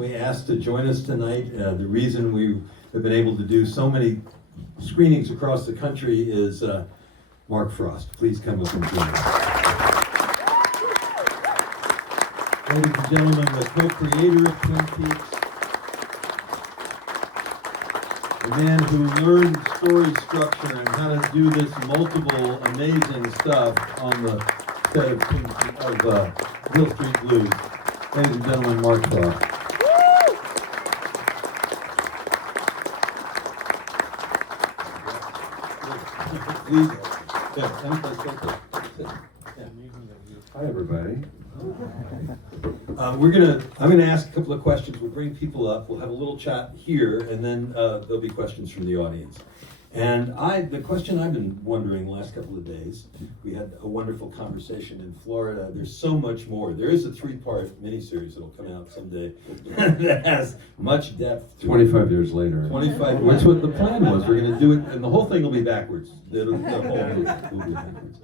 we asked to join us tonight. The reason we have been able to do so many screenings across the country is Mark Frost. Please come up and join us. Ladies and gentlemen, the co-creator of Twin Peaks, a man who learned story structure and how to do this multiple amazing stuff on the set of Hill Street Blues. Ladies and gentlemen, Mark Frost. Please, Hi, everybody. I'm gonna ask a couple of questions. We'll bring people up. We'll have a little chat here, and then there'll be questions from the audience. And the question I've been wondering the last couple of days, we had a wonderful conversation in Florida. There's so much more. There is a 3-part miniseries that'll come out someday that has much depth. 25 years later. 25. That's what the plan was. We're going to do it, and the whole thing will be backwards. The whole thing will be backwards.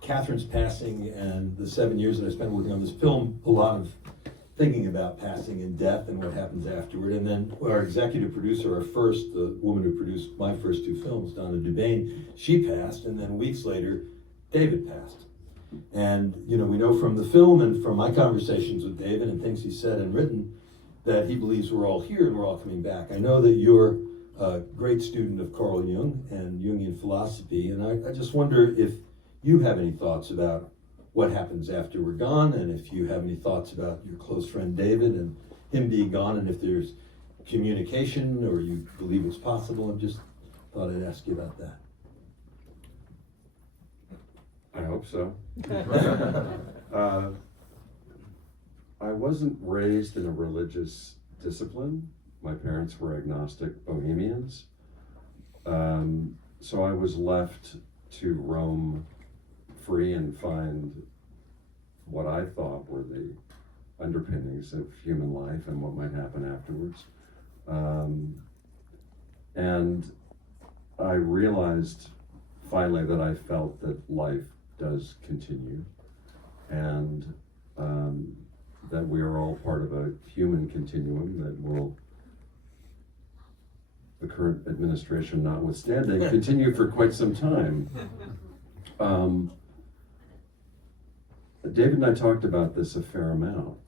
Catherine's passing and the 7 years that I spent working on this film, a lot of thinking about passing and death and what happens afterward. And then our executive producer, the woman who produced my first 2 films, Donna Dubain, she passed, and then weeks later, David passed. And, we know from the film and from my conversations with David and things he said and written that he believes we're all here and we're all coming back. I know that you're a great student of Carl Jung and Jungian philosophy, and I just wonder if you have any thoughts about what happens after we're gone, and if you have any thoughts about your close friend David and him being gone, and if there's communication or you believe it's possible. I just thought I'd ask you about that. I hope so. I wasn't raised in a religious discipline. My parents were agnostic bohemians. So I was left to roam free and find what I thought were the underpinnings of human life and what might happen afterwards. And I realized finally that I felt that life does continue, and that we are all part of a human continuum that will, the current administration notwithstanding, continue for quite some time. David and I talked about this a fair amount.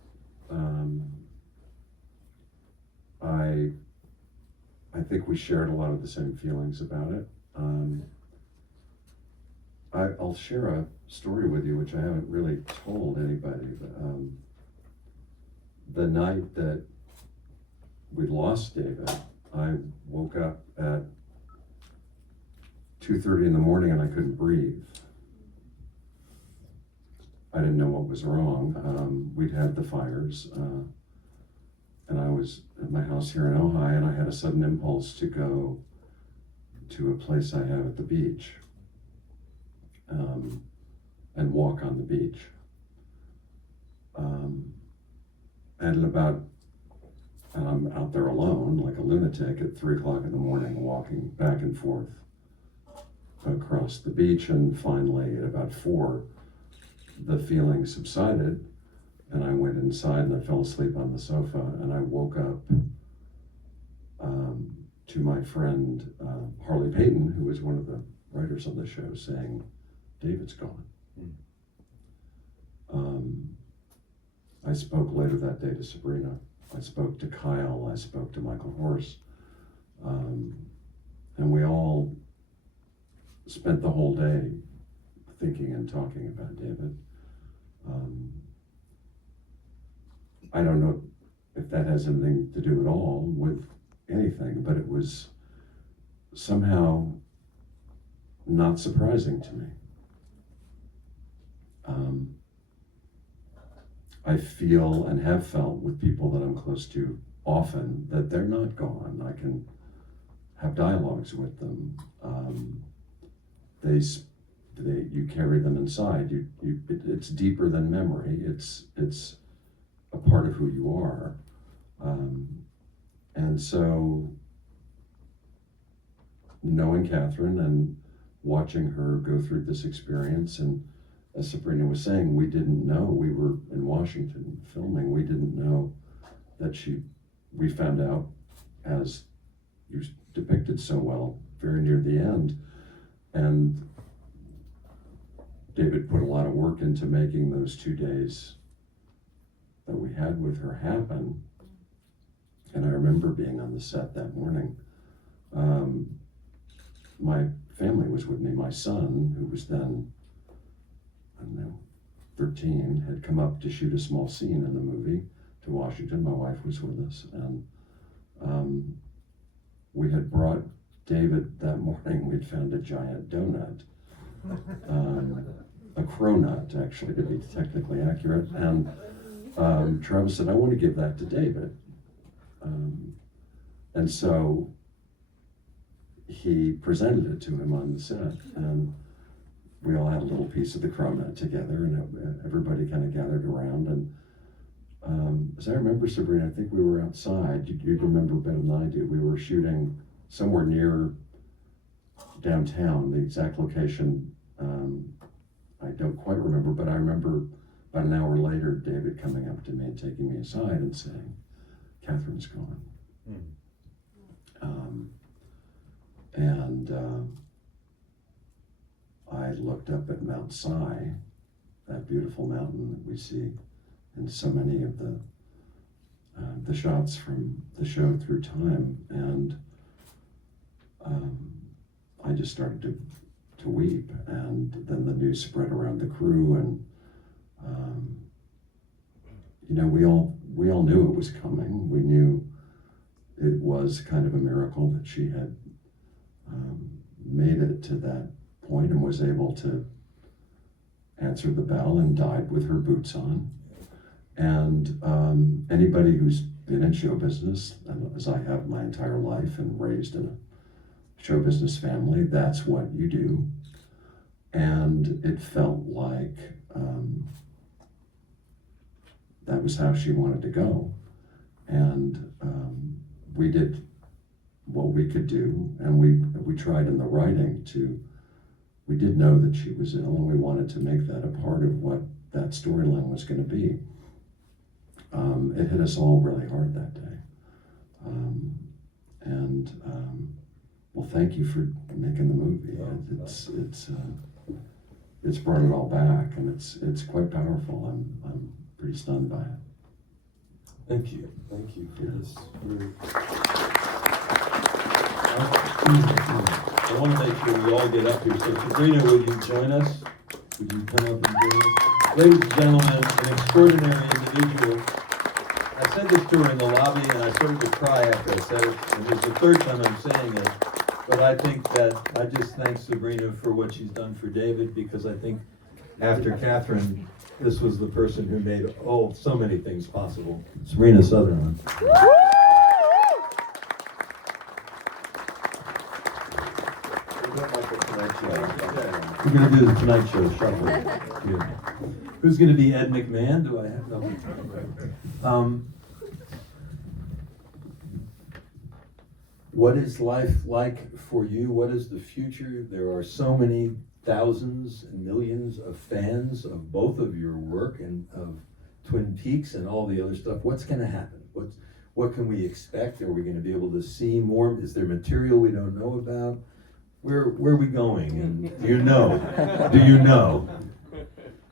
I think we shared a lot of the same feelings about it. I'll share a story with you, which I haven't really told anybody. But, the night that we lost David, I woke up at 2:30 in the morning and I couldn't breathe. I didn't know what was wrong. We'd had the fires, and I was at my house here in Ojai, and I had a sudden impulse to go to a place I have at the beach, and walk on the beach. And I'm out there alone, like a lunatic, at 3 o'clock in the morning, walking back and forth across the beach, and finally at about 4, the feeling subsided, and I went inside and I fell asleep on the sofa, and I woke up to my friend Harley Payton, who was one of the writers on the show, saying, "David's gone." I spoke later that day to Sabrina. I spoke to Kyle. I spoke to Michael Horse. And we all spent the whole day thinking and talking about David. I don't know if that has anything to do at all with anything, but it was somehow not surprising to me. I feel and have felt with people that I'm close to often that they're not gone. I can have dialogues with them. You carry them inside. It's deeper than memory. It's a part of who you are. And so, knowing Catherine and watching her go through this experience and as Sabrina was saying, we didn't know. We were in Washington filming. We didn't know that we found out, as you depicted so well, very near the end. And David put a lot of work into making those 2 days that we had with her happen. And I remember being on the set that morning. My family was with me. My son, who was then, I don't know, 13, had come up to shoot a small scene in the movie to Washington. My wife was with us. And we had brought David that morning. We'd found a giant donut. A cronut, actually, to be technically accurate. And Travis said, I want to give that to David. And so he presented it to him on the set, and we all had a little piece of the cronut together, and everybody kind of gathered around. And as I remember, Sabrina, I think we were outside. You remember better than I do. We were shooting somewhere near downtown. The exact location I don't quite remember, but I remember about an hour later, David coming up to me and taking me aside and saying, Catherine's gone. I looked up at Mount Si, that beautiful mountain that we see in so many of the shots from the show Through Time, and I just started to weep. And then the news spread around the crew, and we all knew it was coming. We knew it was kind of a miracle that she had made it to that point and was able to answer the bell and died with her boots on. And anybody who's been in show business, as I have my entire life and raised in a show business family, that's what you do. And it felt like that was how she wanted to go. And we did what we could do, and we tried in the writing we did know that she was ill, and we wanted to make that a part of what that storyline was going to be. It hit us all really hard that day. Well, thank you for making the movie. It's brought it all back, and it's quite powerful. I'm pretty stunned by it. Thank you for this. I want to make sure we all get up here. So Sabrina, would you join us? Would you come up and join us? Ladies and gentlemen, an extraordinary individual. I said this to her in the lobby, and I started to cry after I said it. And it's the third time I'm saying it. But I think that I just thank Sabrina for what she's done for David, because I think after Catherine, this was the person who made so many things possible. Sabrina Sutherland. We're going to do the Tonight Show shuffle. Yeah. Who's going to be Ed McMahon? Do I have no? What is life like for you? What is the future? There are so many thousands and millions of fans of both of your work and of Twin Peaks and all the other stuff. What's going to happen? What can we expect? Are we going to be able to see more? Is there material we don't know about? Where are we going? And do you know? Do you know?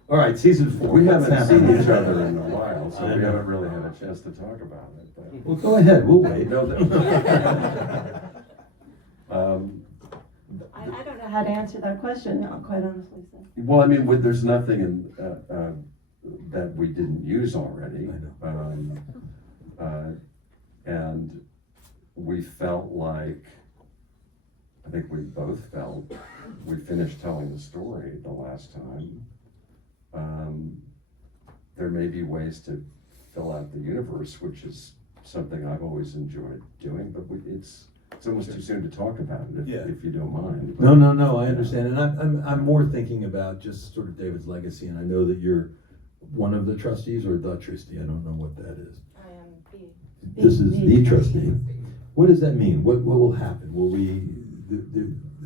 All right, season 4. We haven't seen each other in a while, so we haven't really had a chance to talk about it. But... Well, go ahead. We'll wait. No, I don't know how to answer that question, I'll quite honestly say. Well, I mean, there's nothing in that we didn't use already. I know. And we felt like, I think we both felt, we finished telling the story the last time. There may be ways to fill out the universe, which is something I've always enjoyed doing, but it's almost too soon to talk about it, if you don't mind. But, No, I understand. And I'm more thinking about just sort of David's legacy, and I know that you're one of the trustees, or the trustee, I don't know what that is. I am This is the trustee. What does that mean? What will happen? Will we,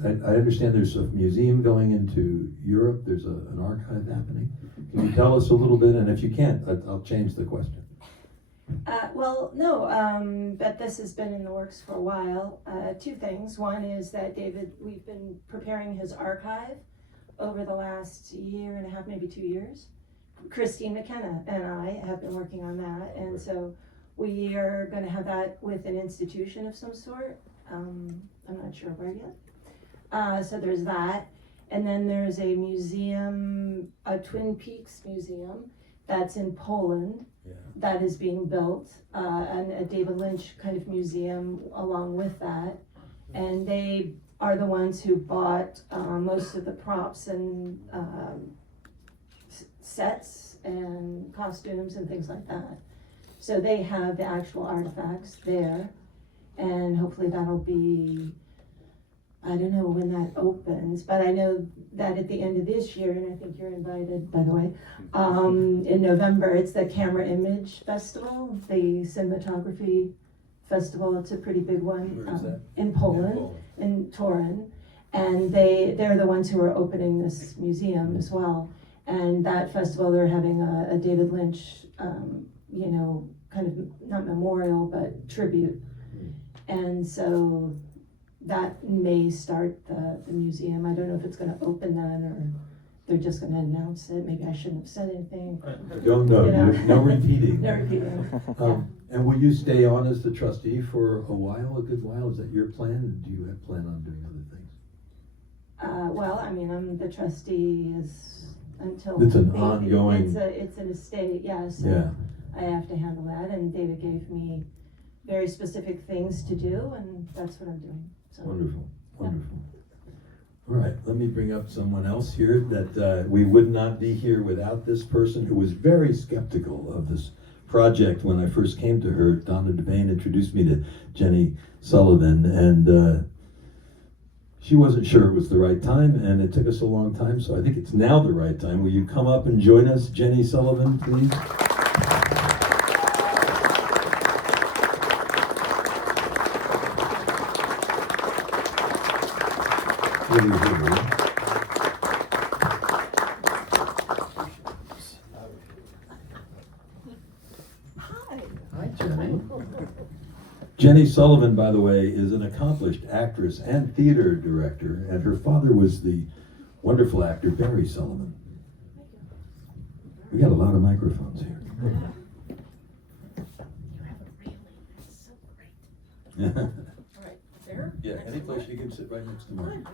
I understand there's a museum going into Europe, there's an archive happening. Can you tell us a little bit, and if you can't, I'll change the question. Well, no, but this has been in the works for a while. Two things. One is that we've been preparing his archive over the last year and a half, maybe 2 years. Christine McKenna and I have been working on that, and so we are going to have that with an institution of some sort. I'm not sure where yet. So there's that, and then there's a museum, a Twin Peaks museum, that's in Poland. Yeah. That is being built, and a David Lynch kind of museum along with that. And they are the ones who bought most of the props and sets and costumes and things like that. So they have the actual artifacts there, and hopefully that'll be, I don't know when that opens, but I know that at the end of this year, and I think you're invited, by the way, in November, it's the Camera Image Festival, the cinematography festival. It's a pretty big one. Where is that? In Poland, in Torun. And they're the ones who are opening this museum as well. And that festival, they're having a David Lynch, kind of, not memorial, but tribute. And so that may start the museum. I don't know if it's gonna open then, or they're just gonna announce it. Maybe I shouldn't have said anything. Don't know, You know. no repeating. No repeating. And will you stay on as the trustee for a good while? Is that your plan? Do you have plan on doing other things? Well, I mean, I'm the trustee until. It's an maybe. ongoing- It's an estate, yeah, so Yeah. I have to handle that, and David gave me very specific things to do, and that's what I'm doing, so. Wonderful, wonderful. All right, let me bring up someone else here that we would not be here without this person who was very skeptical of this project when I first came to her. Donna Devane introduced me to Jenny Sullivan, and she wasn't sure it was the right time, and it took us a long time, so I think it's now the right time. Will you come up and join us, Jenny Sullivan, please? Really here. Hi, Jenny. Jenny Sullivan, by the way, is an accomplished actress and theater director, and her father was the wonderful actor Barry Sullivan. We got a lot of microphones here. All right, there? Yeah, any place you can sit right next to mine.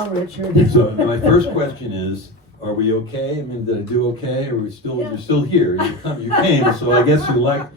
Oh, Richard. So my first question is, are we okay? I mean, did I do okay? Are we still, Yeah. you're still here? You came, so I guess you like.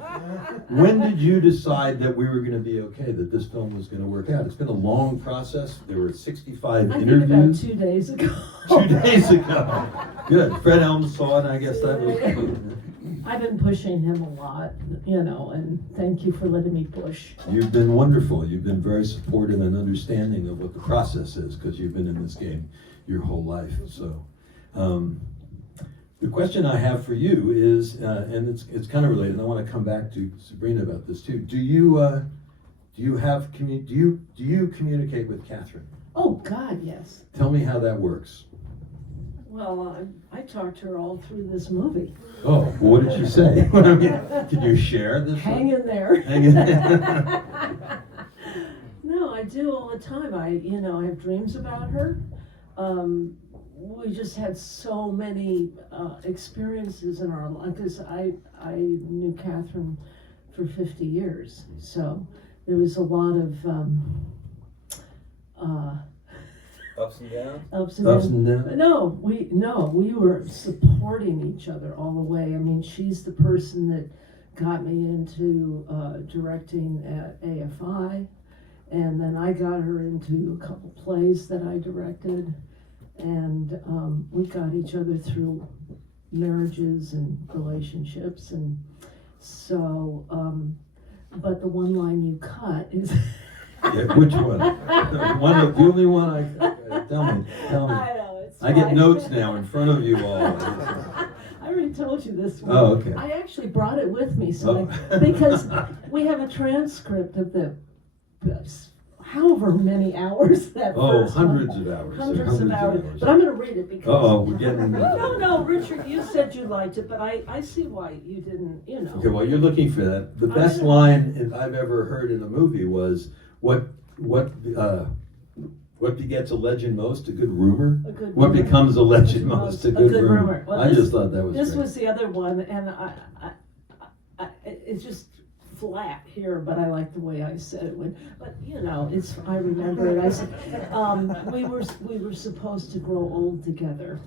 When did you decide that we were gonna be okay, that this film was gonna work out? It's been a long process. There were 65 I think about interviews. 2 days ago. 2 days ago. Good. Fred Helms saw it, and I guess that was good. I've been pushing him a lot, and thank you for letting me push. You've been wonderful. You've been very supportive and understanding of what the process is, because you've been in this game your whole life. So, the question I have for you is, and it's kind of related. And I want to come back to Sabrina about this too. Do you communicate with Catherine? Oh, God, yes. Tell me how that works. Well, I talked to her all through this movie. Oh, well, what did she say? I mean, can you share this? Hang in there. Hang in there. No, I do all the time. I have dreams about her. We just had so many experiences in our life, because I knew Catherine for 50 years. So there was a lot of Ups and downs? ups and Ups downs. and downs? No, we were supporting each other all the way. I mean, she's the person that got me into directing at AFI, and then I got her into a couple plays that I directed, and we got each other through marriages and relationships, and so, but the one line you cut is. Yeah, which one? The only one tell me. I know, it's I get fine. notes now in front of you all. I already told you this one. Oh, okay. I actually brought it with me, Oh. because we have a transcript of the however many hours that Oh, first one. hundreds of hours. Hundreds of hours. But I'm going to read it because. Uh-oh, we're getting. No, Richard, you said you liked it, but I see why you didn't, Okay, while you're looking for that, the I'm best gonna- line I've ever heard in a movie was, what begets a legend most? A good rumor? A good What rumor. becomes a legend most? A good rumor. Well, I this- just thought that was This great. was the other one, and it's just flat here, but I like the way I said it. But I remember it. I said, we were supposed to grow old together.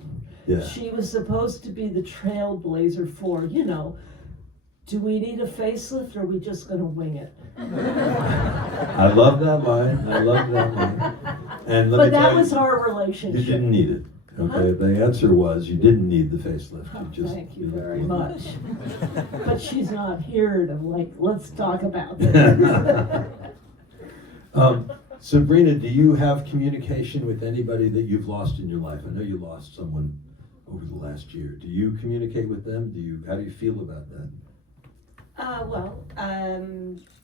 Yeah. She was supposed to be the trailblazer for, do we need a facelift or are we just gonna wing it? I love that line. And let But me tell that you, was our you relationship. didn't need it. Okay, the answer was you didn't need the facelift. Oh, You just. thank you very much. But she's not here to let's talk about this. Sabrina, do you have communication with anybody that you've lost in your life? I know you lost someone over the last year. Do you communicate with them? How do you feel about that?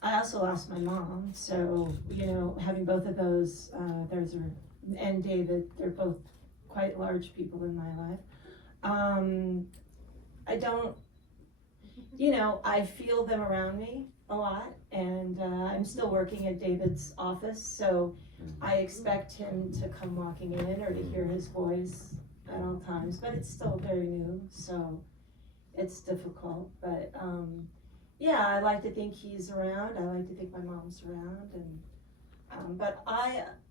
I also lost my mom, so, having both of those, and David, they're both quite large people in my life. I don't, I feel them around me a lot, and I'm still working at David's office, so I expect him to come walking in or to hear his voice at all times, but it's still very new, so it's difficult, but, yeah, I like to think he's around. I like to think my mom's around, and but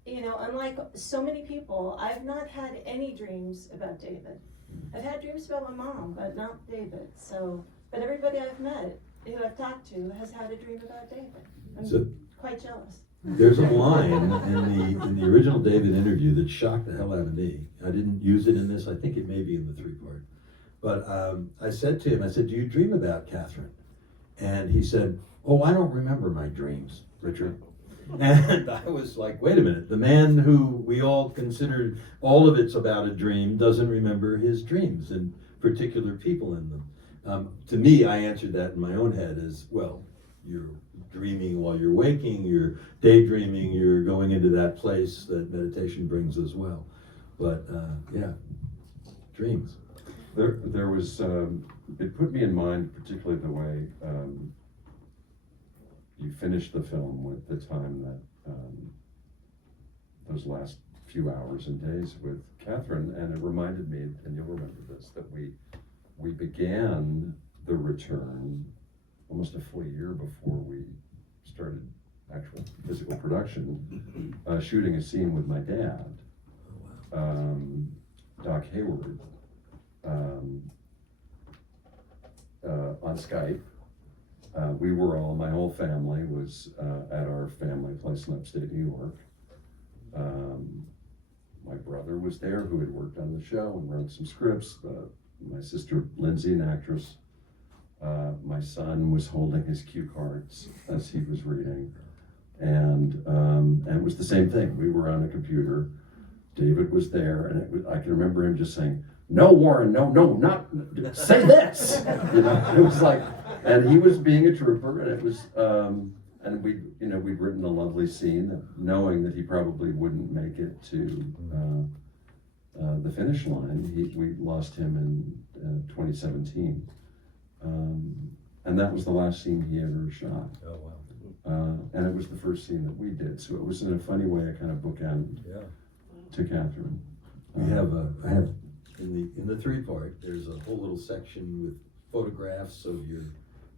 unlike so many people, I've not had any dreams about David. I've had dreams about my mom, but not David. So, but everybody I've met, who I've talked to, has had a dream about David. I'm So quite jealous. there's a line in the original David interview that shocked the hell out of me. I didn't use it in this. I think it may be in the 3-part. But I said to him, do you dream about Catherine? And he said, "Oh, I don't remember my dreams, Richard." And I was like, wait a minute, the man who we all considered all of it's about a dream doesn't remember his dreams and particular people in them. To me, I answered that in my own head as, well, you're dreaming while you're waking, you're daydreaming, you're going into that place that meditation brings as well. But yeah, dreams. There was, it put me in mind, particularly the way you finished the film with the time that those last few hours and days with Catherine, and it reminded me, and you'll remember this, that we began the return almost a full year before we started actual physical production, shooting a scene with my dad, Doc Hayward, on Skype. My whole family was at our family place in upstate New York. My brother was there, who had worked on the show and wrote some scripts. My sister Lindsay, an actress. My son was holding his cue cards as he was reading. And it was the same thing. We were on a computer. David was there, and I can remember him just saying, "No, Warren, no, not say this." It was like, and he was being a trooper, and it was, and we'd written a lovely scene, knowing that he probably wouldn't make it to the finish line. We lost him in 2017, and that was the last scene he ever shot. Oh, wow. And it was the first scene that we did, so it was in a funny way a kind of bookend to Catherine. I have in the 3-part, there's a whole little section with photographs of your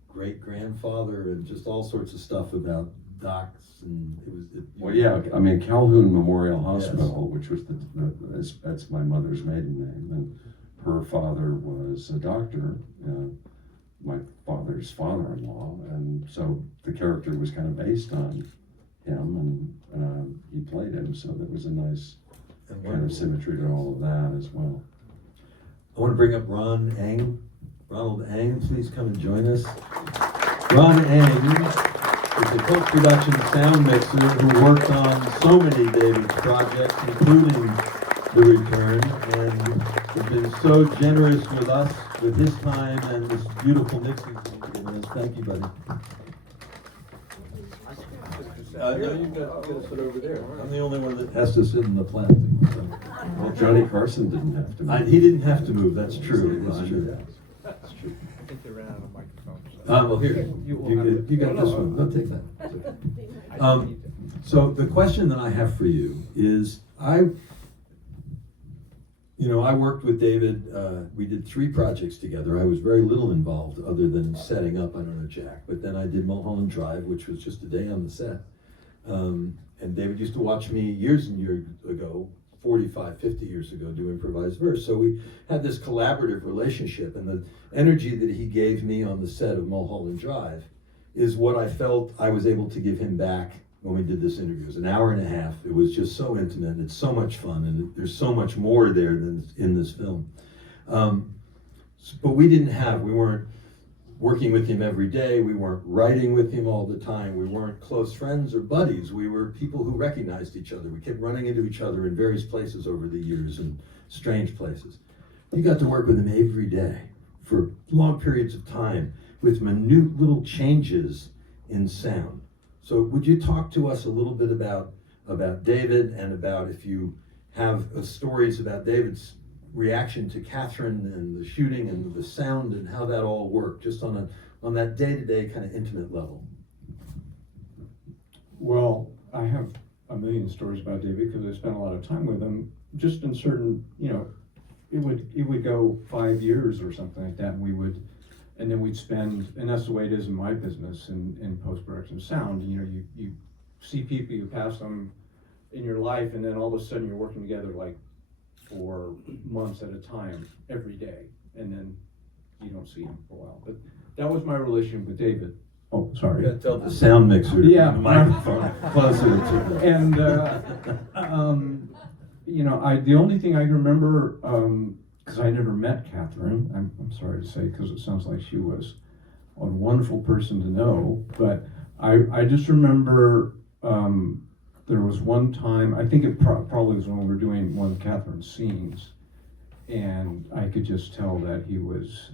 great-grandfather and just all sorts of stuff about docs, and Well, yeah, I mean, Calhoun Memorial Hospital, which was that's my mother's maiden name, and her father was a doctor, my father's father-in-law, and so the character was kind of based on him, and he played him, so there was a nice kind of symmetry to all of that as well. I want to bring up Ronald Ang, please come and join us. Ron Ang is a post-production sound mixer who worked on so many David's projects, including The Return, and has been so generous with us, with his time and this beautiful mixing. Thank you, buddy. No, you've got to sit over there. I'm the only one that has to sit in the plastic. So. Well, Johnny Carson didn't have to. He didn't have to move, that's true. That's true. That's true. I think they ran out of microphones. Well, here, you got this one. No, take that. It's okay. So the question that I have for you is, I worked with David, we did 3 projects together. I was very little involved other than setting up, I don't know, Jack, but then I did Mulholland Drive, which was just a day on the set. And David used to watch me years and years ago, 45, 50 years ago, do improvised verse. So we had this collaborative relationship, and the energy that he gave me on the set of Mulholland Drive is what I felt I was able to give him back when we did this interview. It was an hour and a half. It was just so intimate, and it's so much fun, and there's so much more there than in this film. But we weren't working with him every day. We weren't writing with him all the time. We weren't close friends or buddies. We were people who recognized each other. We kept running into each other in various places over the years, and strange places. You got to work with him every day for long periods of time with minute little changes in sound. So would you talk to us a little bit about David, and about, if you have stories about David's reaction to Catherine and the shooting and the sound and how that all worked, just on that day-to-day kind of intimate level? Well, I have a million stories about David because I spent a lot of time with him. Just in certain, it would go 5 years or something like that, and then we'd spend, and that's the way it is in my business in post-production sound. You see people, you pass them in your life, and then all of a sudden you're working together like for months at a time, every day, and then you don't see him for a while. But that was my relationship with David. Oh, sorry. You gotta tell the sound mixer to Yeah. put the microphone closer to it. And the only thing I can remember, because I never met Catherine, I'm sorry to say, because it sounds like she was a wonderful person to know, but I just remember there was one time, I think it probably was when we were doing one of Catherine's scenes, and I could just tell that he was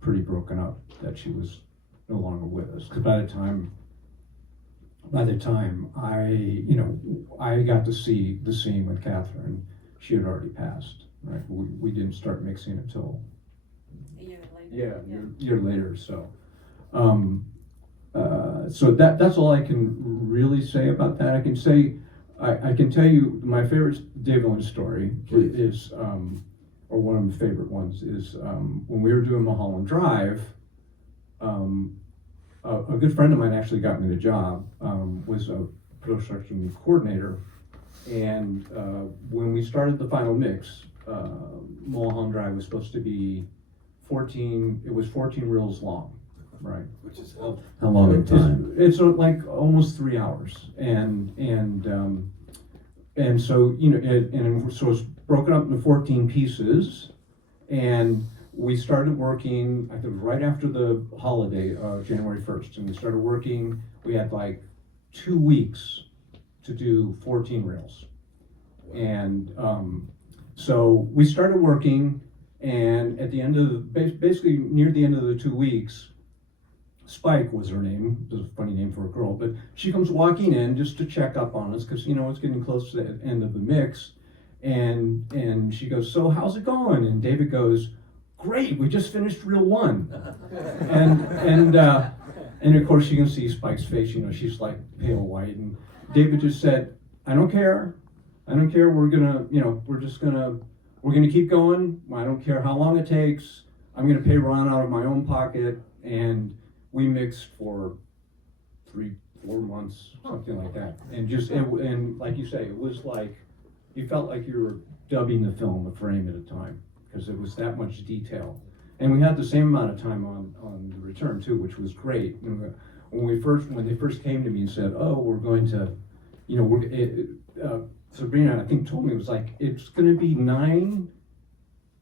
pretty broken up, that she was no longer with us. Because by the time I got to see the scene with Catherine, she had already passed. Right, we didn't start mixing until a year later. Yeah, a year later. So, so that's all I can really say about that. I can say, I can tell you my favorite David Lynch story is, or one of my favorite ones is when we were doing Mulholland Drive. A good friend of mine actually got me the job. Was a production coordinator, and when we started the final mix, Mulholland Drive was supposed to be 14 reels long, right? Which is how long in time? It's like almost 3 hours, and so so it's broken up into 14 pieces, and we started working, I think it was right after the holiday, January 1st, and we started working. We had like 2 weeks to do 14 reels, and so we started working, and at the end of basically near the end of the 2 weeks, Spike was her name. It was a funny name for a girl, but she comes walking in just to check up on us because it's getting close to the end of the mix, and she goes, "So how's it going?" And David goes, "Great, we just finished reel 1." and of course you can see Spike's face. She's like pale white, and David just said, "I don't care. We're gonna, we're gonna keep going. I don't care how long it takes. I'm gonna pay Ron out of my own pocket." And we mixed for 3-4 months, something like that. And like you say, it was like, you felt like you were dubbing the film a frame at a time, because it was that much detail. And we had the same amount of time on the return too, which was great. When they first came to me and said, "Oh, we're going to, Sabrina, I think, told me, it was like, it's going to be 9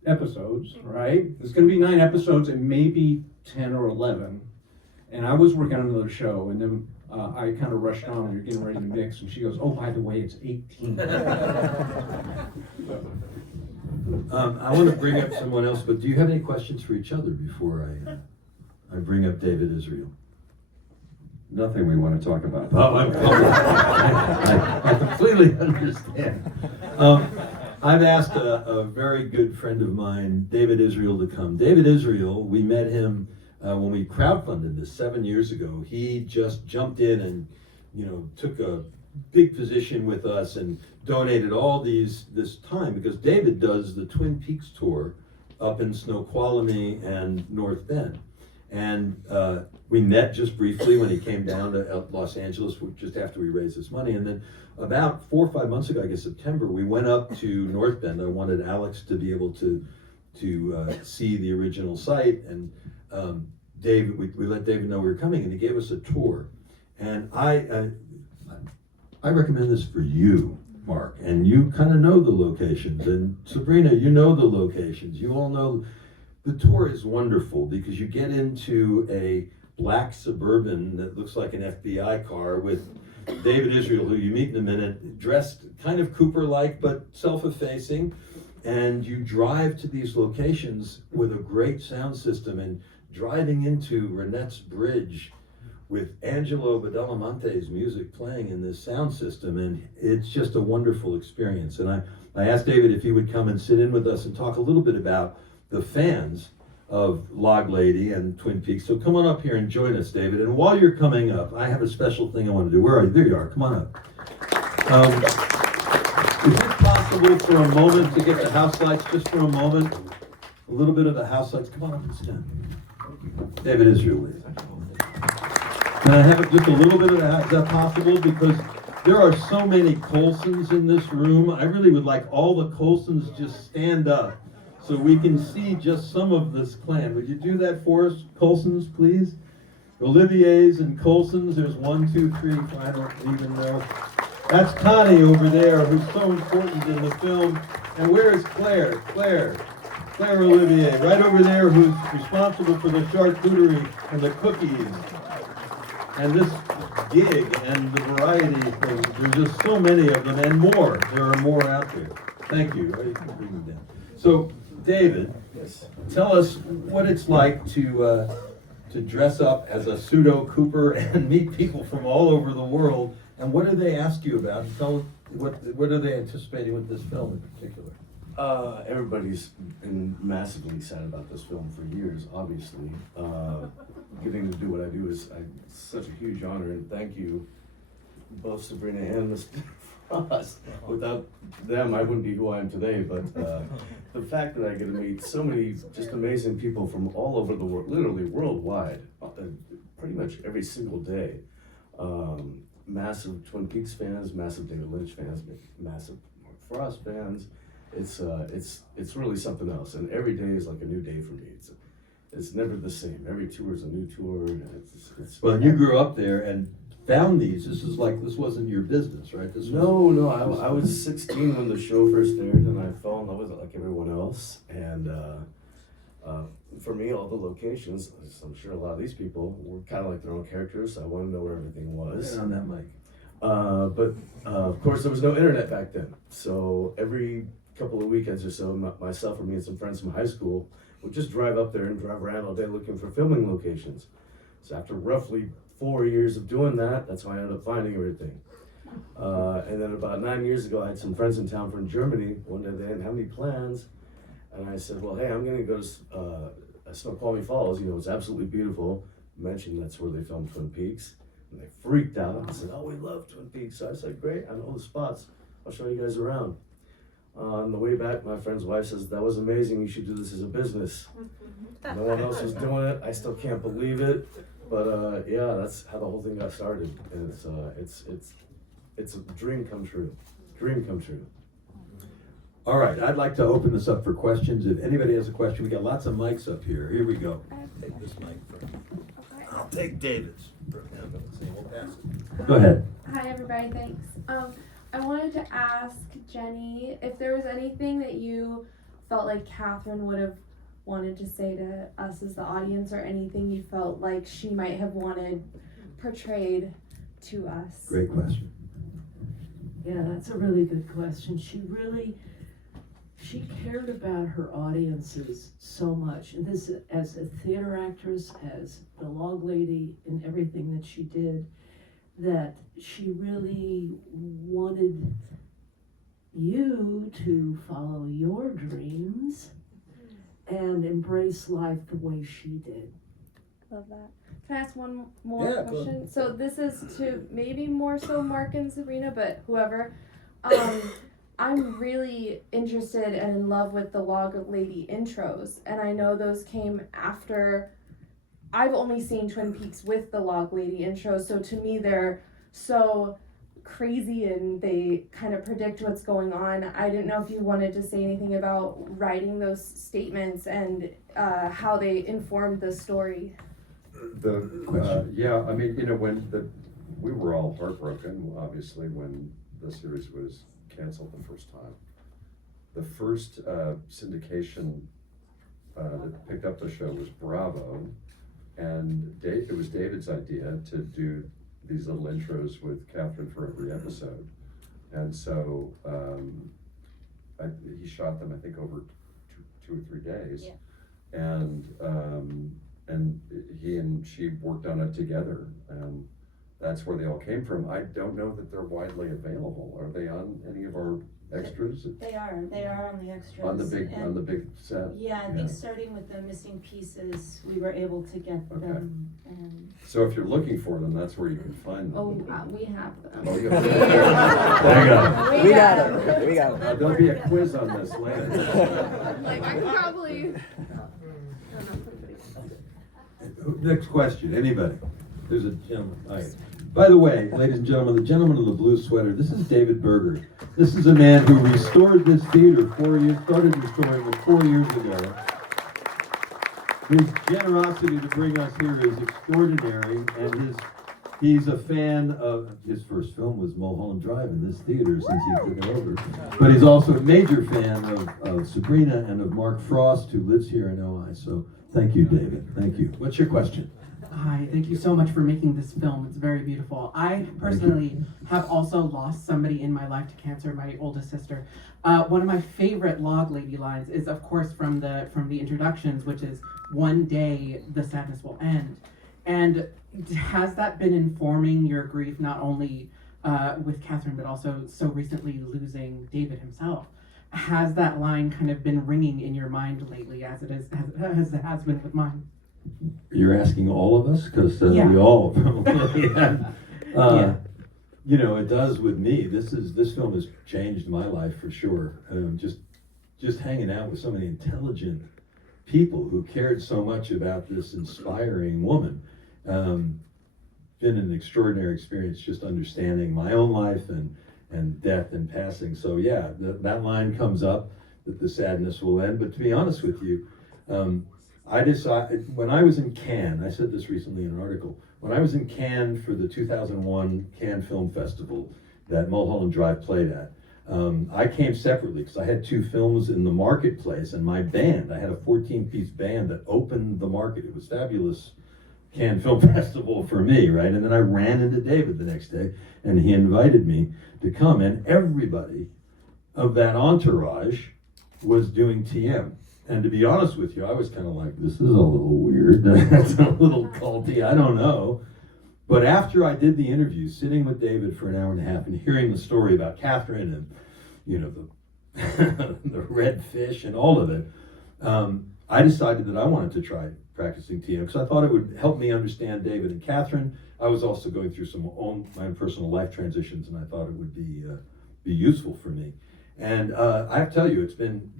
episodes, right? It's going to be 9 episodes and maybe 10 or 11. And I was working on another show, and then I kind of rushed on, and you're getting ready to mix, and she goes, "Oh, by the way, it's 18. I want to bring up someone else, but do you have any questions for each other before I bring up David Israel? Nothing we want to talk about. I completely understand. I've asked a very good friend of mine, David Israel, to come. David Israel, we met him when we crowdfunded this 7 years ago. He just jumped in and, took a big position with us and donated all this time, because David does the Twin Peaks tour up in Snoqualmie and North Bend. And we met just briefly when he came down to Los Angeles just after we raised this money. And then about 4 or 5 months ago, I guess September, we went up to North Bend. I wanted Alex to be able to see the original site. And David, we let David know we were coming, and he gave us a tour. And I recommend this for you, Mark, and you kind of know the locations. And Sabrina, you know the locations. You all know. The tour is wonderful because you get into a black Suburban that looks like an FBI car with David Israel, who you meet in a minute, dressed kind of Cooper-like but self-effacing, and you drive to these locations with a great sound system, and driving into Renette's Bridge with Angelo Badalamenti's music playing in this sound system, and it's just a wonderful experience. And I asked David if he would come and sit in with us and talk a little bit about the fans of Log Lady and Twin Peaks. So come on up here and join us, David. And while you're coming up, I have a special thing I want to do. Where are you? There you are. Come on up. Is it possible for a moment to get the house lights, just for a moment? A little bit of the house lights. Come on up and stand. David Israel, please. Can I have just a little bit of that? Is that possible? Because there are so many Colsons in this room. I really would like all the Colsons just stand up so we can see just some of this clan. Would you do that for us, Colsons, please? Olivier's and Colsons. There's 1, 2, 3. I don't even know. That's Connie over there, who's so important in the film. And where is Claire? Claire Olivier, right over there, who's responsible for the charcuterie and the cookies. And this gig and the variety of things. There's just so many of them and more. There are more out there. Thank you. You can bring them down. So, David, tell us what it's like to dress up as a pseudo Cooper and meet people from all over the world. And what do they ask you about? And tell what are they anticipating with this film in particular? Everybody's been massively sad about this film for years, obviously. Getting to do what I do is such a huge honor, and thank you, both Sabrina and Mr. Frost. Without them, I wouldn't be who I am today, but the fact that I get to meet so many just amazing people from all over the world, literally worldwide, pretty much every single day. Massive Twin Peaks fans, massive David Lynch fans, massive Mark Frost fans. It's really something else, and every day is like a new day for me. It's never the same. Every tour is a new tour, and it's Well, you grew up there and found these. This wasn't your business, right? No, I was 16 when the show first aired, and I fell in love with it like everyone else. And for me, all the locations, as I'm sure a lot of these people, were kind of like their own characters, so I wanted to know where everything was. Get on that mic. But of course, there was no internet back then. So every couple of weekends or so, myself or me and some friends from high school would just drive up there and drive around all day looking for filming locations. So after roughly 4 years of doing that, that's how I ended up finding everything. And then about 9 years ago, I had some friends in town from Germany. One day they didn't have any plans. And I said, well, hey, I'm gonna go to Snoqualmie Falls. It's absolutely beautiful. Mentioned that's where they filmed Twin Peaks. And they freaked out and said, oh, we love Twin Peaks. So I said, great, I know the spots. I'll show you guys around. On the way back, my friend's wife says, that was amazing, you should do this as a business. No one else was doing it, I still can't believe it. But yeah, that's how the whole thing got started. And it's a dream come true. Dream come true. All right, I'd like to open this up for questions. If anybody has a question, we got lots of mics up here. Here we go. Take this mic first. I'll take David's. We'll pass it. Go ahead. Hi everybody, thanks. I wanted to ask Jenny if there was anything that you felt like Catherine would have wanted to say to us as the audience, or anything you felt like she might have wanted portrayed to us. Great question. Yeah, that's a really good question. she cared about her audiences so much. And this, as a theater actress, as the log lady, in everything that she did, that she really wanted you to follow your dreams and embrace life the way she did. Love that. Can I ask one more Yeah, go question? So this is to maybe more so Mark and Sabrina, but whoever. I'm really interested and in love with the Log Lady intros, and I know those came after. I've only seen Twin Peaks with the Log Lady intros, so to me they're so crazy and they kind of predict what's going on. I didn't know if you wanted to say anything about writing those statements and how they informed the story. Yeah, I mean, we were all heartbroken, obviously, when the series was canceled the first time. The first syndication that picked up the show was Bravo, and it was David's idea to do these little intros with Catherine for every episode. And so he shot them, I think, over 2 or 3 days. Yeah. And he and she worked on it together, and that's where they all came from. I don't know that they're widely available. Are they on any of our extras? They are on the extras. On the big set? Yeah, I think starting with the missing pieces, we were able to get them. And So if you're looking for them, that's where you can find them. Oh, we have them. Oh, you have There you go. We got have it. We got it. There'll be a quiz on this later. Like I could probably. Next question, anybody? There's a gentleman. All right. By the way, ladies and gentlemen, the gentleman in the blue sweater, this is David Berger. This is a man who restored this theater started restoring it 4 years ago. His generosity to bring us here is extraordinary, and he's a fan of, his first film was Mulholland Drive in this theater since he took it over. But he's also a major fan of Sabrina and of Mark Frost, who lives here in OI. So thank you, David. Thank you. What's your question? Hi, thank you so much for making this film. It's very beautiful. I personally have also lost somebody in my life to cancer, my oldest sister. One of my favorite Log Lady lines is, of course, from the introductions, which is, "One day the sadness will end." And has that been informing your grief, not only with Catherine, but also so recently losing David himself? Has that line kind of been ringing in your mind lately, as it has been with mine? You're asking all of us? Because Yeah. we all probably have. Yeah. It does with me. This film has changed my life for sure. Just hanging out with so many intelligent people who cared so much about this inspiring woman. Been an extraordinary experience, just understanding my own life and death and passing. So yeah, that line comes up, that the sadness will end. But to be honest with you, I decided, when I was in Cannes, I said this recently in an article, when I was in Cannes for the 2001 Cannes Film Festival that Mulholland Drive played at, I came separately because I had 2 films in the marketplace, and my band, I had a 14-piece band that opened the market. It was fabulous Cannes Film Festival for me, right? And then I ran into David the next day, and he invited me to come, and everybody of that entourage was doing TM. And to be honest with you, I was kind of like, this is a little weird. That's a little culty. I don't know. But after I did the interview, sitting with David for an hour and a half and hearing the story about Catherine and, the red fish and all of it, I decided that I wanted to try practicing TM because I thought it would help me understand David and Catherine. I was also going through my own personal life transitions, and I thought it would be useful for me. And I have to tell you,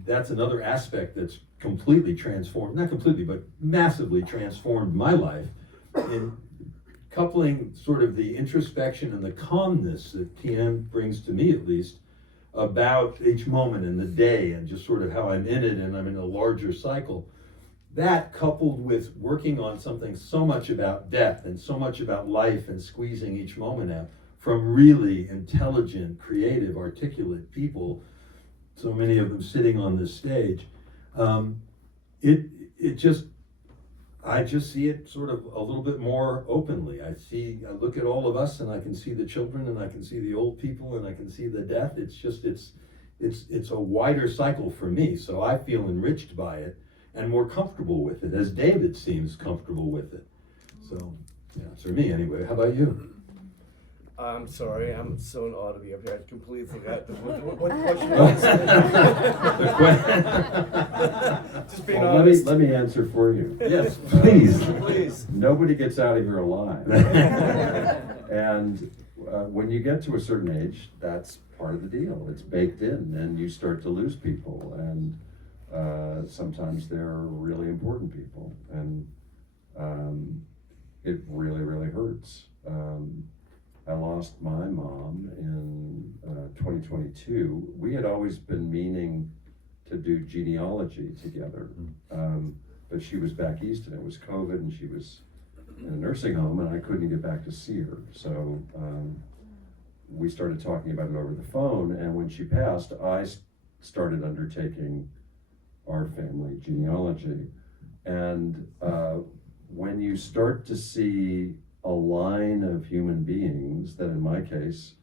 that's another aspect that's completely transformed, not completely, but massively transformed my life in coupling sort of the introspection and the calmness that TM brings to me, at least, about each moment in the day and just sort of how I'm in it and I'm in a larger cycle. That coupled with working on something so much about death and so much about life and squeezing each moment out from really intelligent, creative, articulate people, so many of them sitting on this stage, I just see it sort of a little bit more openly. I look at all of us and I can see the children and I can see the old people and I can see the death. it's a wider cycle for me, so I feel enriched by it and more comfortable with it, as David seems comfortable with it. So, yeah, it's for me anyway. How about you? I'm sorry, I'm so in awe to be up here. I completely forgot what question was. Just being Well, honest. let me answer for you. Yes, please. Please. Nobody gets out of here alive. And when you get to a certain age, that's part of the deal. It's baked in, and you start to lose people, and sometimes they're really important people, and it really, really hurts. I lost my mom in 2022. We had always been meaning to do genealogy together, but she was back east, and it was COVID, and she was in a nursing home, and I couldn't get back to see her. So we started talking about it over the phone, and when she passed, I started undertaking our family genealogy. And when you start to see a line of human beings that, in my case,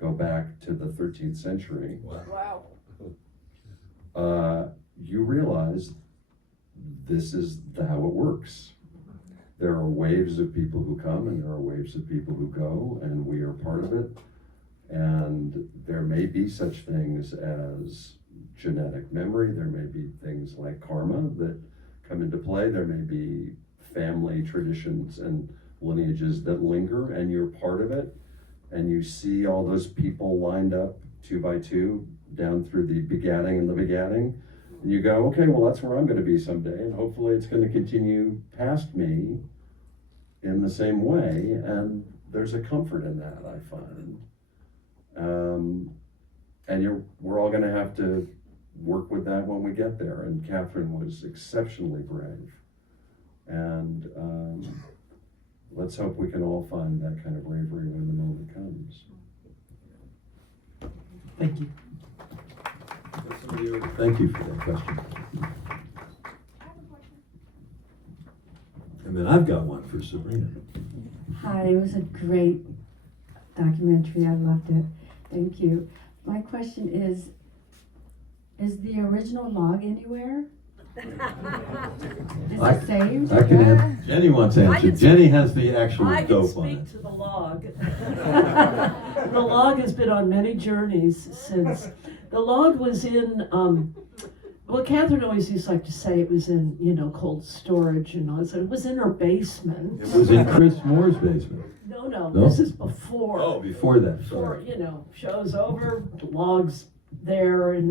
go back to the 13th century, Wow. you realize this is how it works. There are waves of people who come, and there are waves of people who go, and we are part of it. And there may be such things as genetic memory. There may be things like karma that come into play. There may be family traditions and lineages that linger, and you're part of it. And you see all those people lined up 2 by 2 down through the begatting and the begatting. And you go, okay, well, that's where I'm going to be someday. And hopefully it's going to continue past me in the same way. And there's a comfort in that, I find. And we're all going to have to work with that when we get there. And Catherine was exceptionally brave. And let's hope we can all find that kind of bravery when the moment comes. Thank you. Thank you for that question. And then I've got one for Sabrina. Hi, it was a great documentary. I loved it. Thank you. My question is the original log anywhere? Is it saved? I can answer. Jenny wants to answer. Jenny has the actual I can dope on speak it. to the log. The log has been on many journeys since. The log was in, well, Catherine always used like to say it was in, cold storage and all that. So it was in her basement. It was in Chris Moore's basement. No, No? this is before. Oh, before that, Before, sorry. show's over, the log's there, and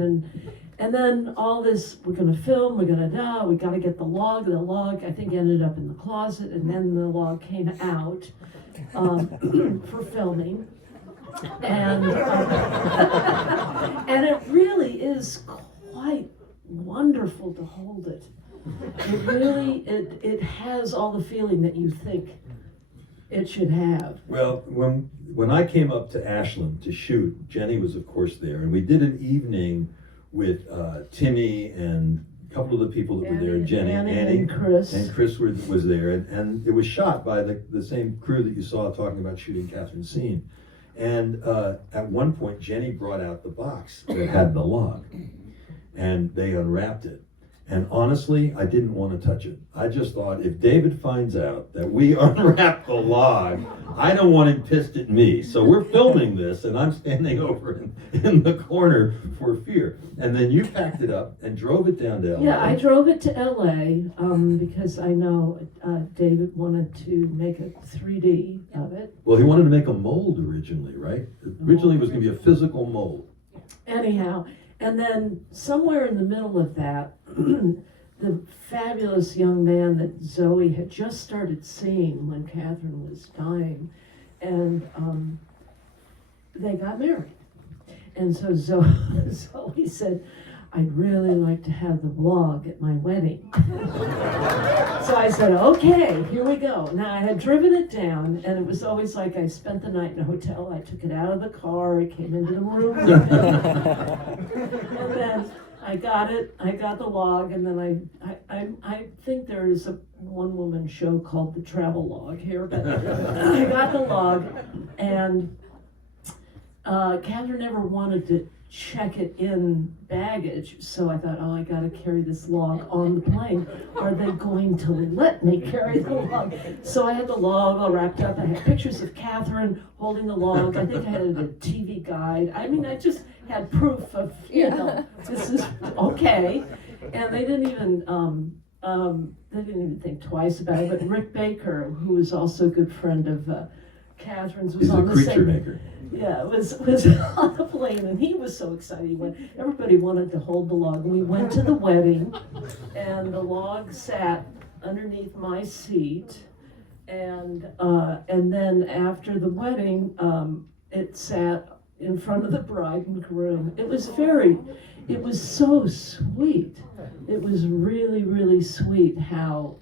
then all this, we're gonna film, we gotta get the log, I think ended up in the closet, and then the log came out, for filming. And, and it really is quite wonderful to hold it. It really, it has all the feeling that you think it should have. Well, when I came up to Ashland to shoot, Jenny was of course there, and we did an evening with Timmy and a couple of the people that were there, Jenny, Annie Annie, and Chris. and Chris was there, and it was shot by the same crew that you saw talking about shooting Catherine's scene. And at one point, Jenny brought out the box that had the log, and they unwrapped it. And honestly, I didn't want to touch it. I just thought, if David finds out that we unwrapped the log, I don't want him pissed at me. So we're filming this, and I'm standing over in the corner for fear. And then you packed it up and drove it down to LA. Yeah, I drove it to LA because I know David wanted to make a 3D of it. Well, he wanted to make a mold originally, right? Originally it was going to be a physical mold. Anyhow, and then somewhere in the middle of that, the fabulous young man that Zoe had just started seeing when Catherine was dying, and they got married. And so Zoe said, I'd really like to have the vlog at my wedding. So I said, okay, here we go. Now I had driven it down, and it was always like I spent the night in a hotel. I took it out of the car, it came into the room with me. And then I got the log, and then I think there is a one-woman show called The Travel Log here, but I got the log, and Catherine never wanted to check it in baggage. So I thought, oh, I gotta carry this log on the plane. Are they going to let me carry the log? So I had the log all wrapped up. I had pictures of Catherine holding the log. I think I had a TV guide. I mean, I just had proof of, this is okay. And they didn't even think twice about it. But Rick Baker, who was also a good friend of Catherine's, was He's a on the creature same. maker. Yeah, was on the plane, and he was so excited. When everybody wanted to hold the log, and we went to the wedding, and the log sat underneath my seat, and then after the wedding, it sat in front of the bride and groom. It was so sweet. It was really, really sweet how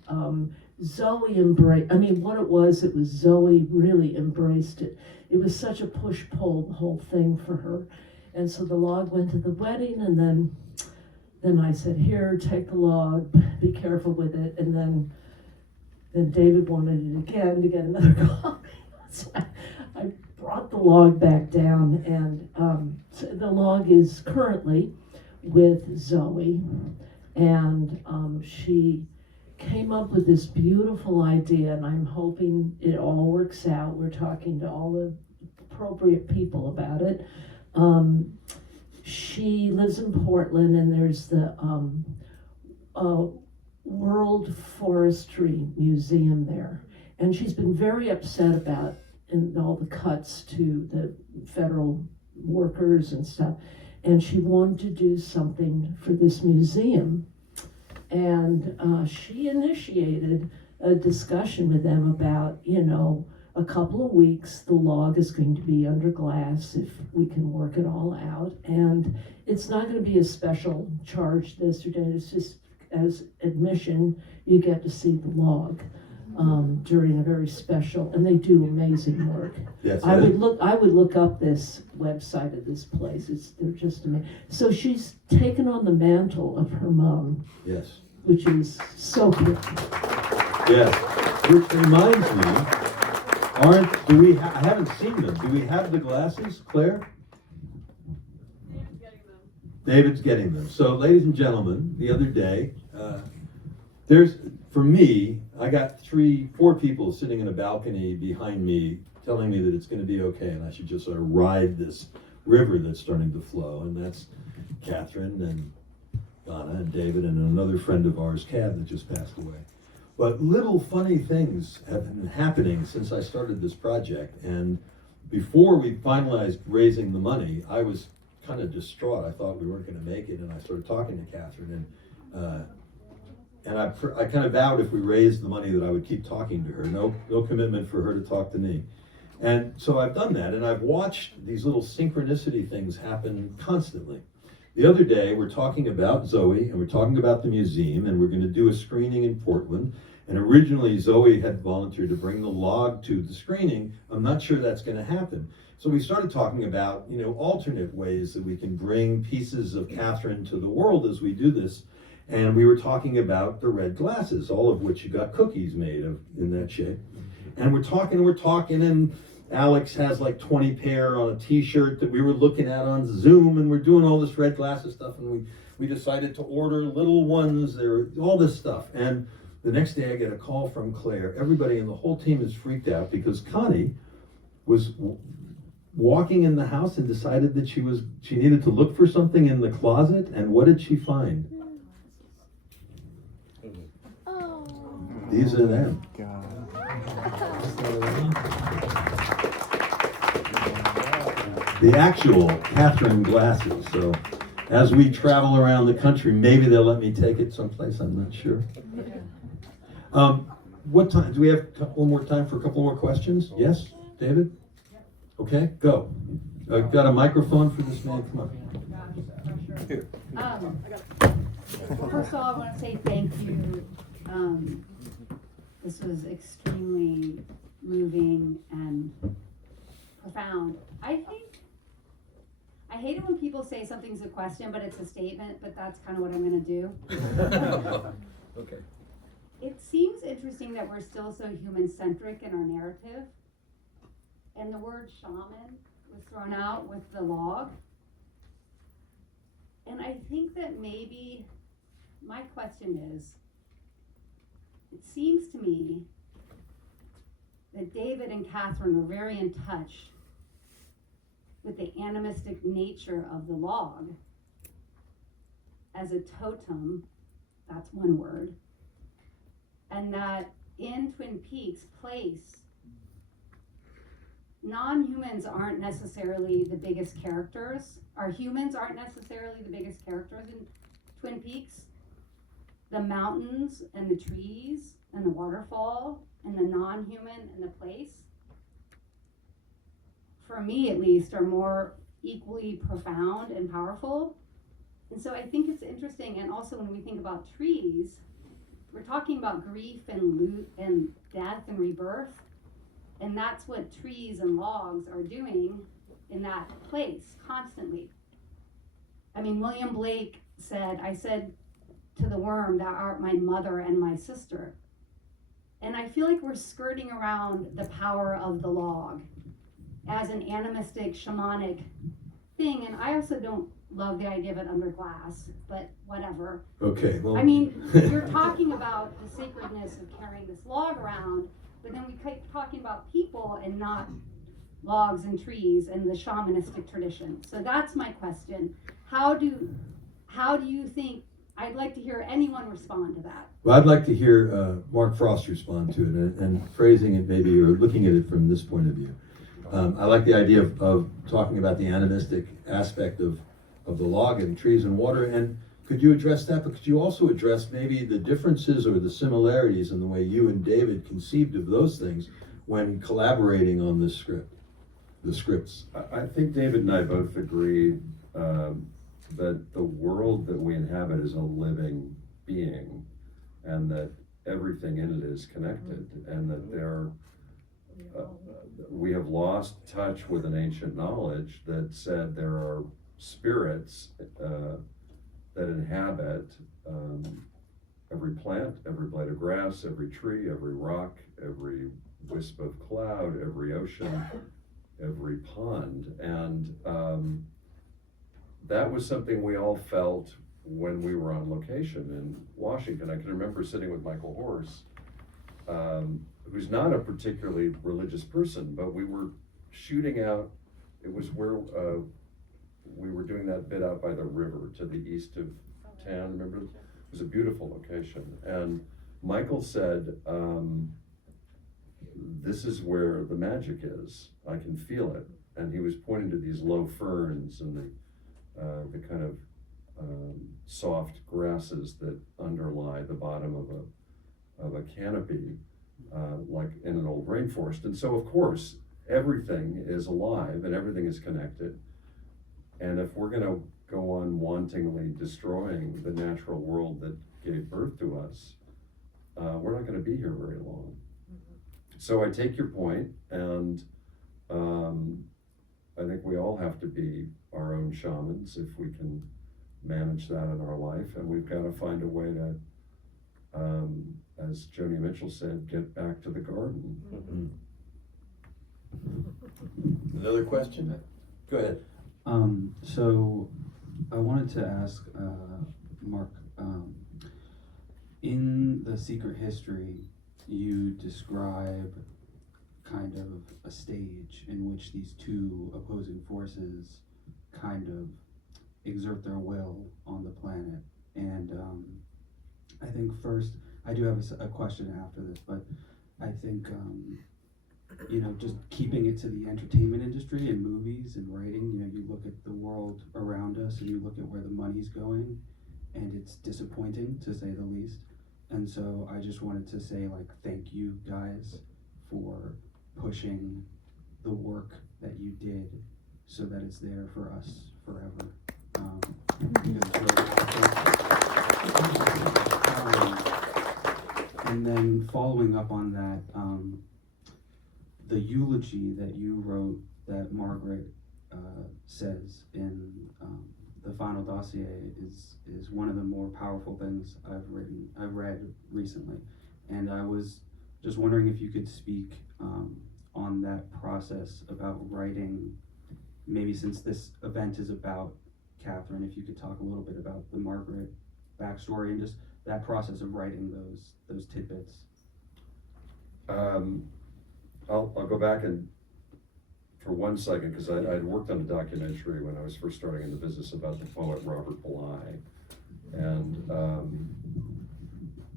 Zoe embraced. I mean, what it was Zoe really embraced it. It was such a push-pull whole thing for her. And so the log went to the wedding, and then I said, here, take the log, be careful with it. And then David wanted it again to get another copy. So I brought the log back down, and so the log is currently with Zoe, and she came up with this beautiful idea, and I'm hoping it all works out. We're talking to all the appropriate people about it. She lives in Portland, and there's the World Forestry Museum there. And she's been very upset about all the cuts to the federal workers and stuff. And she wanted to do something for this museum. And she initiated a discussion with them about, a couple of weeks, the log is going to be under glass if we can work it all out. And it's not going to be a special charge this or that. It's just as admission, you get to see the log during a very special, and they do amazing work. Yes, I would look up this website of this place. They're just amazing. So she's taken on the mantle of her mom. Yes. Which is so good. Yes. Which reminds me, I haven't seen them. Do we have the glasses, Claire? David's getting them. So, ladies and gentlemen, the other day, for me, I got 4 people sitting in a balcony behind me telling me that it's going to be okay and I should just sort of ride this river that's starting to flow. And that's Catherine and Donna and David and another friend of ours, Cab, that just passed away. But little funny things have been happening since I started this project. And before we finalized raising the money, I was kind of distraught. I thought we weren't going to make it, and I started talking to Catherine, and I kind of vowed if we raised the money that I would keep talking to her. No commitment for her to talk to me. And so I've done that, and I've watched these little synchronicity things happen constantly. The other day, we're talking about Zoe, and we're talking about the museum, and we're going to do a screening in Portland. And originally, Zoe had volunteered to bring the log to the screening. I'm not sure that's going to happen. So we started talking about, alternate ways that we can bring pieces of Catherine to the world as we do this. And we were talking about the red glasses, all of which you got cookies made of in that shape. And we're talking, and Alex has like 20 pair on a t-shirt that we were looking at on Zoom, and we're doing all this red glasses stuff, and we decided to order little ones, there, all this stuff. And the next day I get a call from Claire. Everybody in the whole team is freaked out because Connie was walking in the house and decided that she needed to look for something in the closet, and what did she find? Oh. These are them. The actual Catherine glasses. So as we travel around the country, maybe they'll let me take it someplace, I'm not sure. What time, do we have a couple more time for a couple more questions? Yes, David? Okay, go. Got a microphone for this man, come on. First of all, I want to say thank you. This was extremely moving and profound. I hate it when people say something's a question, but it's a statement, but that's kind of what I'm going to do. Okay. It seems interesting that we're still so human-centric in our narrative. And the word shaman was thrown out with the log. And I think that maybe my question is, it seems to me that David and Catherine were very in touch with the animistic nature of the log as a totem, that's one word, and that in Twin Peaks Place, non-humans aren't necessarily the biggest characters. Our humans aren't necessarily the biggest characters in Twin Peaks. The mountains and the trees and the waterfall and the non-human and the place, for me at least, are more equally profound and powerful. And so I think it's interesting, and also when we think about trees, we're talking about grief and and death and rebirth, and that's what trees and logs are doing in that place constantly. I mean, William Blake said, I said to the worm, thou art my mother and my sister. And I feel like we're skirting around the power of the log as an animistic, shamanic thing. And I also don't love the idea of it under glass, but whatever. Okay, well. I mean, you're talking about the sacredness of carrying this log around, but then we keep talking about people and not logs and trees and the shamanistic tradition. So that's my question. How do you think, I'd like to hear anyone respond to that. Well, I'd like to hear Mark Frost respond to it and phrasing it maybe, or looking at it from this point of view. I like the idea of talking about the animistic aspect of the log and trees and water. And could you address that? But could you also address maybe the differences or the similarities in the way you and David conceived of those things when collaborating on the scripts? I think David and I both agreed that the world that we inhabit is a living being, and that everything in it is connected, and that we have lost touch with an ancient knowledge that said there are spirits that inhabit every plant, every blade of grass, every tree, every rock, every wisp of cloud, every ocean, every pond. And that was something we all felt when we were on location in Washington. I can remember sitting with Michael Horse, who's not a particularly religious person, but we were shooting out, it was where we were doing that bit out by the river to the east of town, remember? It was a beautiful location. And Michael said, this is where the magic is. I can feel it. And he was pointing to these low ferns and the kind of soft grasses that underlie the bottom of a canopy, like in an old rainforest. And so, of course, everything is alive and everything is connected. And if we're going to go on wantingly destroying the natural world that gave birth to us, we're not going to be here very long. So I take your point, and I think we all have to be our own shamans if we can manage that in our life, and we've got to find a way to, as Joni Mitchell said, get back to the garden. Mm-hmm. Another question? Go ahead. So I wanted to ask Mark, in The Secret History, you describe kind of a stage in which these two opposing forces kind of exert their will on the planet. And I think first, I do have a question after this, but I think, just keeping it to the entertainment industry and movies and writing, you look at the world around us and you look at where the money's going, and it's disappointing to say the least. And so I just wanted to say, thank you guys for pushing the work that you did so that it's there for us forever. And then following up on that, the eulogy that you wrote that Margaret says in the final dossier is one of the more powerful things I've read recently. And I was just wondering if you could speak on that process about writing, maybe since this event is about Catherine, if you could talk a little bit about the Margaret backstory and just that process of writing those tidbits. I'll go back and for 1 second, because I'd worked on a documentary when I was first starting in the business about the poet Robert Bly. And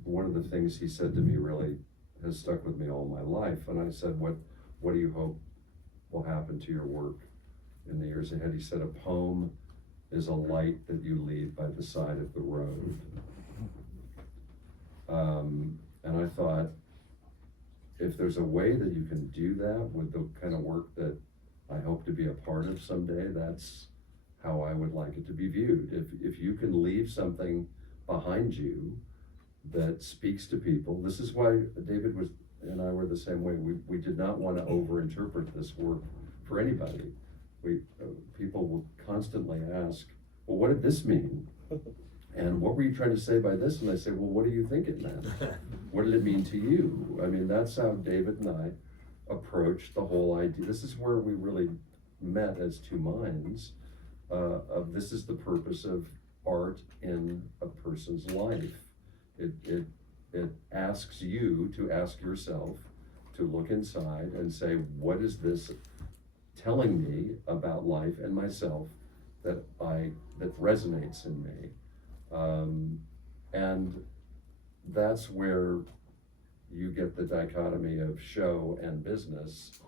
one of the things he said to me really has stuck with me all my life. And I said, what do you hope will happen to your work in the years ahead? He said, a poem is a light that you leave by the side of the road. And I thought, if there's a way that you can do that with the kind of work that I hope to be a part of someday, that's how I would like it to be viewed. If you can leave something behind you that speaks to people, this is why David and I were the same way. We did not want to overinterpret this work for anybody. People will constantly ask, well, what did this mean? And what were you trying to say by this? And I say, well, what do you think it meant? What did it mean to you? I mean, that's how David and I approached the whole idea. This is where we really met as two minds of this is the purpose of art in a person's life. It asks you to ask yourself to look inside and say, what is this telling me about life and myself that resonates in me? And that's where you get the dichotomy of show and business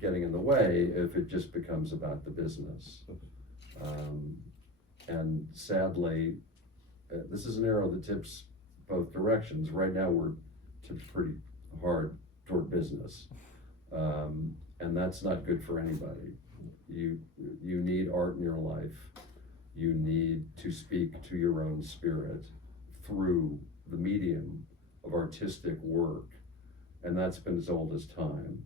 getting in the way if it just becomes about the business. And sadly, this is an arrow that tips both directions. Right now we're tipped pretty hard toward business. And that's not good for anybody. You need art in your life. You need to speak to your own spirit through the medium of artistic work. And that's been as old as time.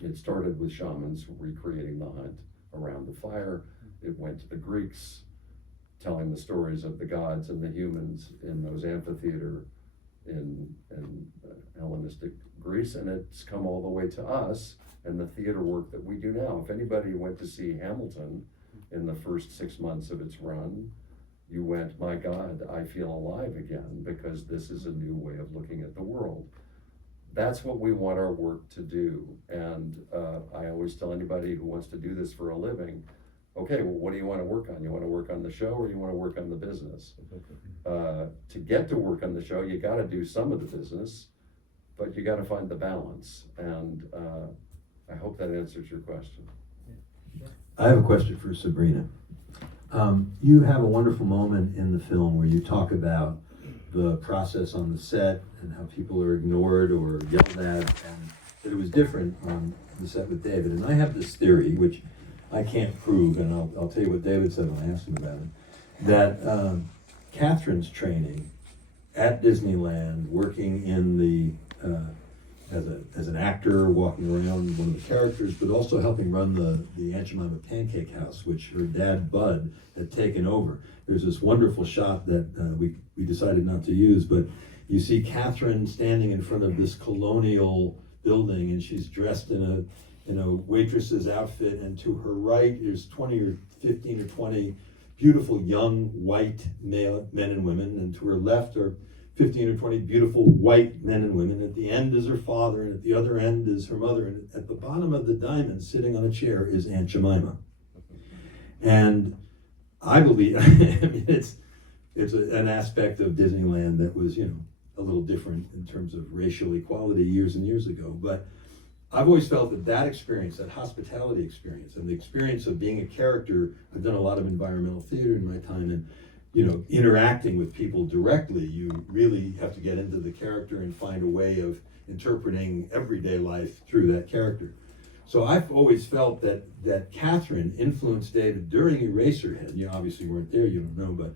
It started with shamans recreating the hunt around the fire. It went to the Greeks, telling the stories of the gods and the humans in those amphitheater in Hellenistic Greece. And it's come all the way to us and the theater work that we do now. If anybody went to see Hamilton in the first 6 months of its run, you went, my God, I feel alive again, because this is a new way of looking at the world. That's what we want our work to do. And I always tell anybody who wants to do this for a living, okay, well, what do you want to work on? You want to work on the show or you want to work on the business? To get to work on the show, you got to do some of the business, but you got to find the balance. And I hope that answers your question. I have a question for Sabrina. You have a wonderful moment in the film where you talk about the process on the set and how people are ignored or yelled at, and that it was different on the set with David. And I have this theory, which I can't prove, and I'll tell you what David said when I asked him about it, that Catherine's training at Disneyland, working in the as an actor, walking around one of the characters, but also helping run the Aunt Jemima Pancake House, which her dad Bud had taken over. There's this wonderful shot that we decided not to use, but you see Catherine standing in front of this colonial building, and she's dressed in a waitress's outfit, and to her right there's 15 or 20 beautiful young white men and women, and to her left are 15 or 20 beautiful white men and women. At the end is her father, and at the other end is her mother, and at the bottom of the diamond, sitting on a chair, is Aunt Jemima. And I believe, I mean, it's an aspect of Disneyland that was, a little different in terms of racial equality years and years ago. But I've always felt that experience, that hospitality experience, and the experience of being a character, I've done a lot of environmental theater in my time, and interacting with people directly, you really have to get into the character and find a way of interpreting everyday life through that character. So I've always felt that Catherine influenced David during Eraserhead. You obviously weren't there, you don't know, but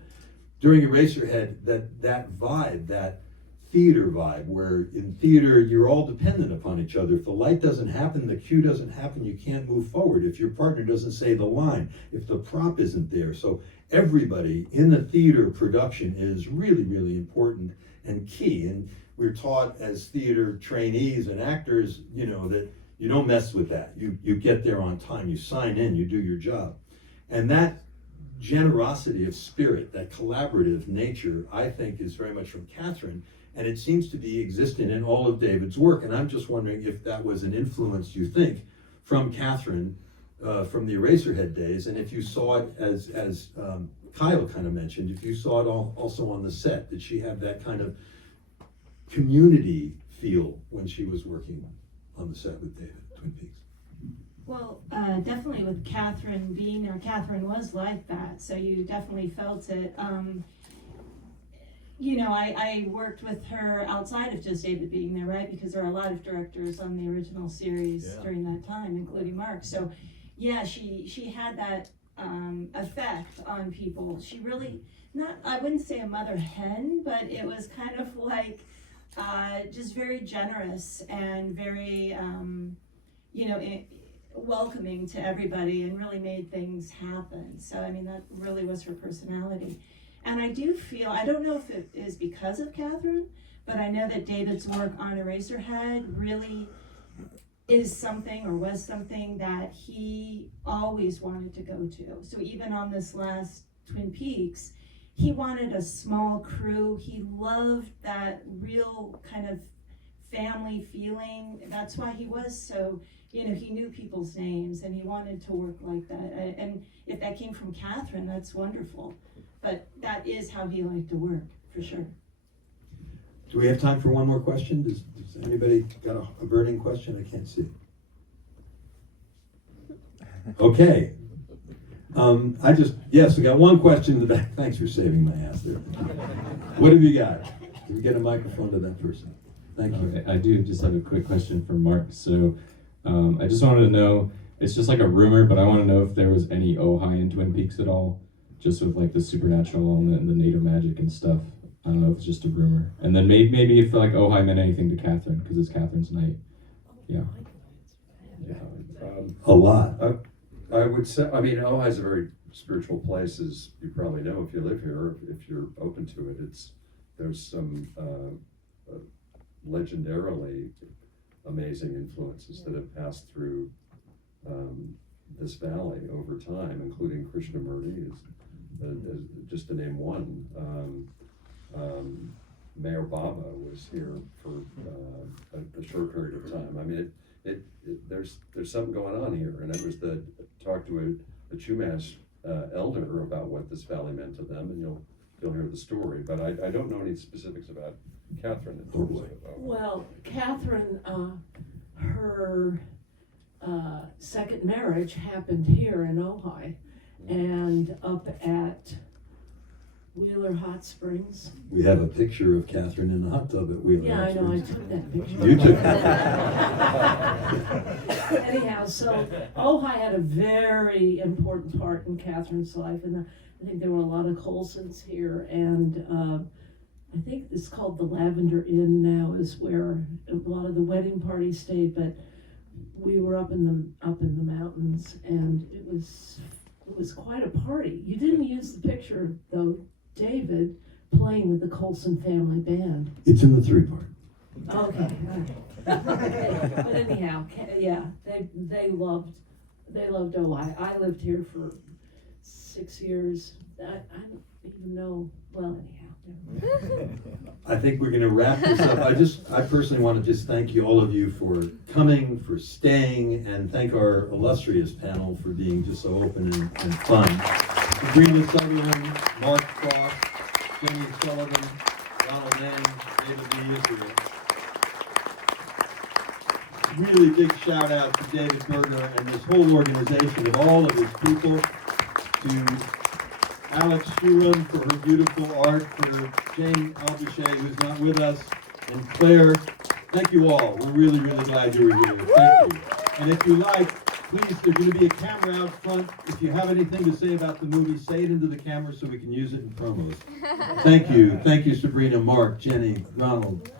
during Eraserhead, that vibe, that theater vibe, where in theater you're all dependent upon each other. If the light doesn't happen, the cue doesn't happen, you can't move forward. If your partner doesn't say the line, if the prop isn't there. So everybody in the theater production is really, really important and key. And we're taught as theater trainees and actors, that you don't mess with that. You get there on time, you sign in, you do your job. And that generosity of spirit, that collaborative nature, I think is very much from Catherine, and it seems to be existing in all of David's work. And I'm just wondering if that was an influence, you think, from Catherine, from the Eraserhead days, and if you saw it as Kyle kind of mentioned, if you saw it also on the set, did she have that kind of community feel when she was working on the set with David, Twin Peaks? Well, definitely with Catherine being there, Catherine was like that, so you definitely felt it. You know, I worked with her outside of just David being there, right? Because there are a lot of directors on the original series during that time, including Mark. So, yeah, she had that effect on people. She really, I wouldn't say a mother hen, but it was kind of like just very generous and very, welcoming to everybody, and really made things happen. So, I mean, that really was her personality. And I do feel, I don't know if it is because of Catherine, but I know that David's work on Eraserhead really is something, or was something, that he always wanted to go to. So even on this last Twin Peaks, he wanted a small crew. He loved that real kind of family feeling. That's why he was so, he knew people's names, and he wanted to work like that. And if that came from Catherine, that's wonderful. But that is how he liked to work, for sure. Do we have time for one more question? Does anybody got a burning question? I can't see. Okay. Yes, we got one question in the back. Thanks for saving my ass there. What have you got? Can we get a microphone to that person? Thank you. Okay, I do just have a quick question for Mark. So I just wanted to know, it's just like a rumor, but I want to know if there was any Ojai in Twin Peaks at all, just with like the supernatural element and the native magic and stuff. I don't know if it's just a rumor. And then maybe if like Ojai meant anything to Catherine, because it's Catherine's night. Yeah. A lot. I would say, I mean, Ojai is a very spiritual place, as you probably know if you live here, if you're open to it. There's some legendarily amazing influences that have passed through this valley over time, including Krishnamurti, just to name one. Mayor Baba was here for a short period of time. I mean, there's something going on here, and it was talk to a Chumash elder about what this valley meant to them, and you'll hear the story. But I don't know any specifics about Catherine. Well, Catherine, her second marriage happened here in Ojai, and up at Wheeler Hot Springs. We have a picture of Catherine in the hot tub at Wheeler. Yeah, I know, I took that picture. You took that. Anyhow, so Ojai had a very important part in Catherine's life, and I think there were a lot of Colsons here, and I think it's called the Lavender Inn now, is where a lot of the wedding parties stayed, but we were up in the mountains, and it was quite a party. You didn't use the picture though, David, playing with the Colson family band. It's in the 3-part. Okay, all right. Okay. But anyhow, yeah, they loved Ojai. I lived here for 6 years. I don't even know, well, anyhow. I think we're going to wrap this up. I personally want to just thank all of you for coming, for staying, and thank our illustrious panel for being just so open and fun. Sabrina Sutherland, Mark Cross, Jenny Sullivan, Donald Mann, David Lee Israel. Really big shout out to David Berger and this whole organization of all of his people, to Alex Shuram for her beautiful art, for Jane Albuchet, who's not with us, and Claire. Thank you all. We're really, really glad you were here. Thank you. And if you like, please, there's going to be a camera out front. If you have anything to say about the movie, say it into the camera so we can use it in promos. Thank you. Thank you, Sabrina, Mark, Jenny, Ronald.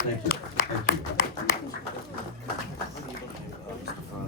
Thank you. Thank you.